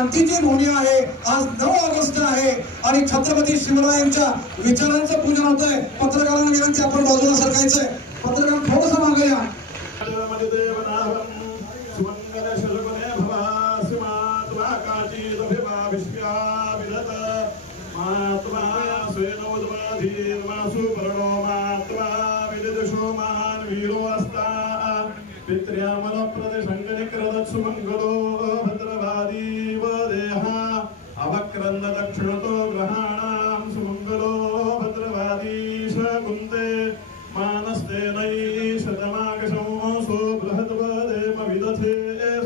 क्रांतीची भूमी आहे। आज 9 ऑगस्ट आहे आणि छत्रपती शिवरायांच्या विचारांचं पूजन होतंय। पत्रकारांना विनंती आपण बाजूला सरकायचंय। पत्रकार थोडंसं मागे या। सुमंगलो भद्रवादी वदेहा अवक्रंद दक्षिणतो ग्रहाणां सुमंगलो भद्रवादी शकुंते मानस्ते नई शतमाकशं सो बृहद्वदेम विदथे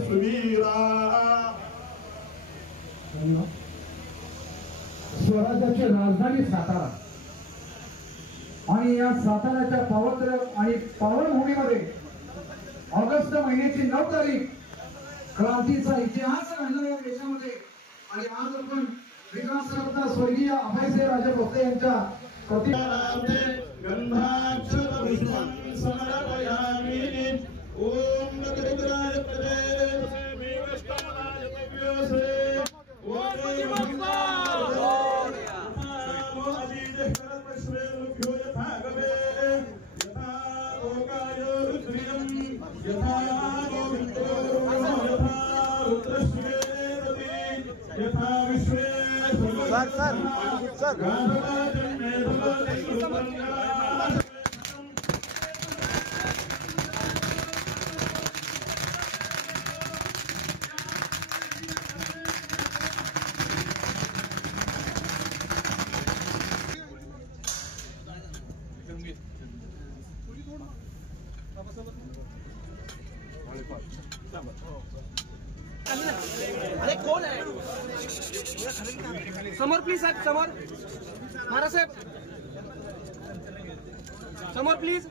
सुवीरा। स्वराज्याची राजधानी सातारा आणि या साताऱ्याच्या पवित्र आणि पावनभूमीमध्ये ऑगस्ट महिन्याची 9 तारीख क्रांतीचा इतिहास घडला या देशामध्ये। आणि आज आपण विकासरत्न स्वर्गीय अभयसिंह राजे भोसले यांच्या प्रतिमाने गंधाक्षर पुष्पं समर्पयामि। ओम नमोरुद्राय पदे विष्णुनाय तव्योसे ओम नमो अजीदेश्वर पश्वेरुभ्यो यथा गवे यथा लोकाय रुद्रियं यथा यथा विश्वे अरे कौन है समोर प्लीज साहेब समोर महाराज साहेब समोर प्लीज